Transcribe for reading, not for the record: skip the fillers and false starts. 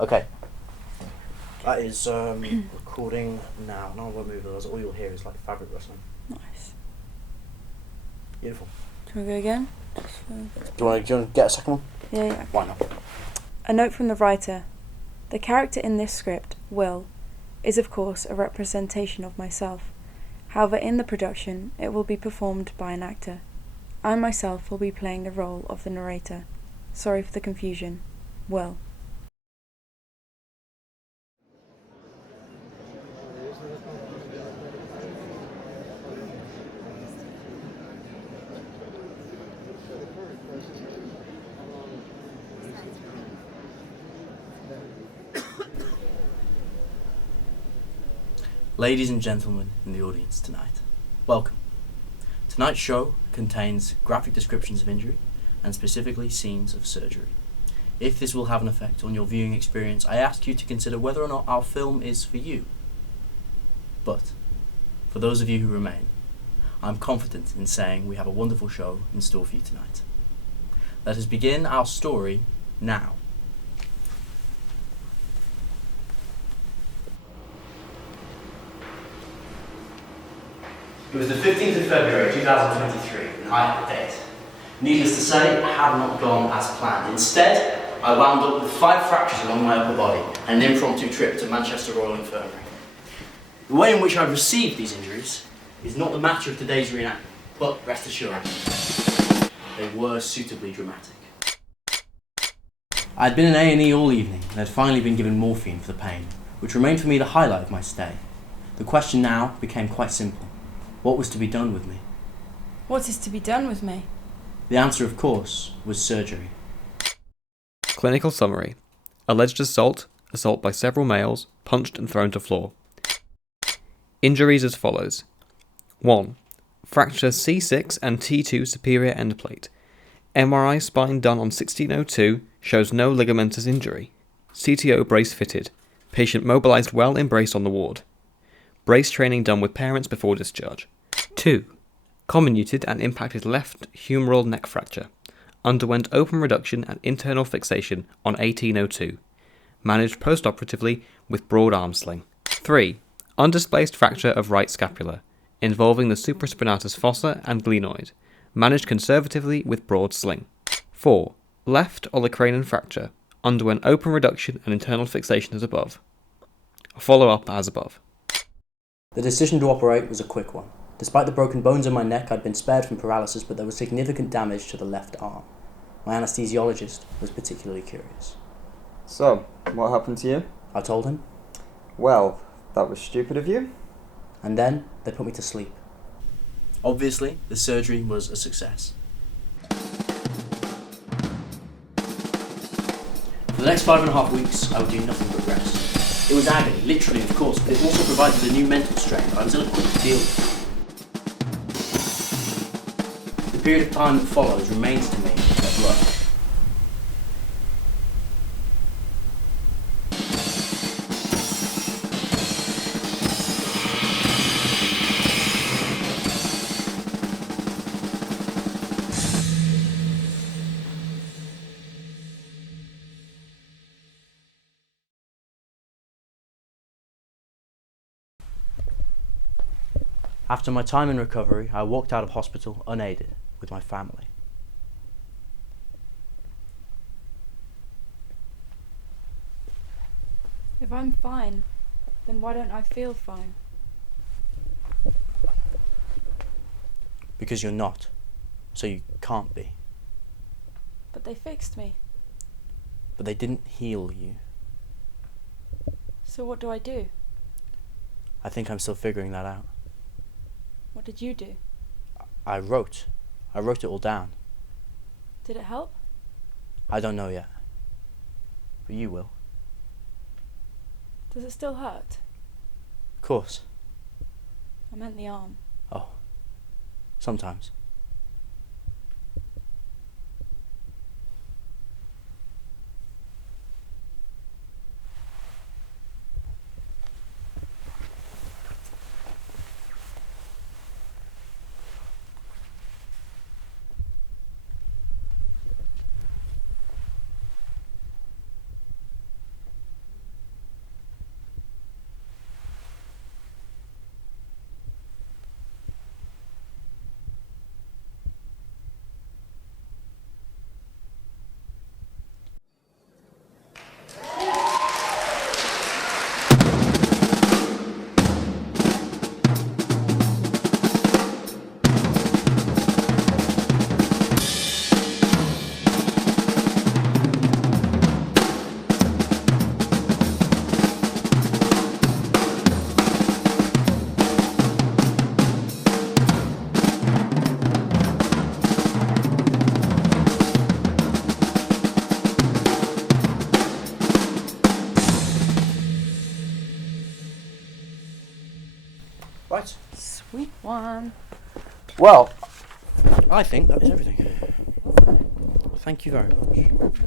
Okay. That is recording now. No, I won't move those. All you'll hear is like fabric rustling. Nice. Beautiful. Can we go again? Do you want to get a second one? Yeah. Why not? A note from the writer. The character in this script, Will, is of course a representation of myself. However, in the production, it will be performed by an actor. I myself will be playing the role of the narrator. Sorry for the confusion. Will. Ladies and gentlemen in the audience tonight, welcome. Tonight's show contains graphic descriptions of injury and specifically scenes of surgery. If this will have an effect on your viewing experience, I ask you to consider whether or not our film is for you. But, for those of you who remain, I'm confident in saying we have a wonderful show in store for you tonight. Let us begin our story now. It was the 15th of February 2023, and I had a date. Needless to say, it had not gone as planned. Instead, I wound up with 5 fractures along my upper body and an impromptu trip to Manchester Royal Infirmary. The way in which I received these injuries is not the matter of today's reenactment, but rest assured, they were suitably dramatic. I had been in A&E all evening and had finally been given morphine for the pain, which remained for me the highlight of my stay. The question now became quite simple. What was to be done with me? What is to be done with me? The answer, of course, was surgery. Clinical summary. Alleged assault by several males, punched and thrown to floor. Injuries as follows. 1. Fracture C6 and T2 superior end plate. MRI spine done on 1602 shows no ligamentous injury. CTO brace fitted. Patient mobilized well in brace on the ward. Brace training done with parents before discharge. 2. Comminuted and impacted left humeral neck fracture. Underwent open reduction and internal fixation on 1802. Managed postoperatively with broad arm sling. 3. Undisplaced fracture of right scapula, involving the supraspinatus fossa and glenoid. Managed conservatively with broad sling. 4. Left olecranon fracture. Underwent open reduction and internal fixation as above. Follow up as above. The decision to operate was a quick one. Despite the broken bones in my neck, I'd been spared from paralysis, but there was significant damage to the left arm. My anesthesiologist was particularly curious. So, what happened to you? I told him, Well, that was stupid of you. and then they put me to sleep. Obviously, the surgery was a success. For the next 5.5 weeks, I would do nothing but rest. It was agony, literally of course, but it also provided a new mental strain that I was ill-equipped to deal with. The period of time that followed remains to me a blur. After my time in recovery, I walked out of hospital unaided with my family. If I'm fine, then why don't I feel fine? Because you're not, so you can't be. But they fixed me. But they didn't heal you. So what do I do? I think I'm still figuring that out. What did you do? I wrote it all down. Did it help? I don't know yet. But you will. Does it still hurt? Of course. I meant the arm. Oh. Sometimes. We won. Well, I think that is everything. Thank you very much.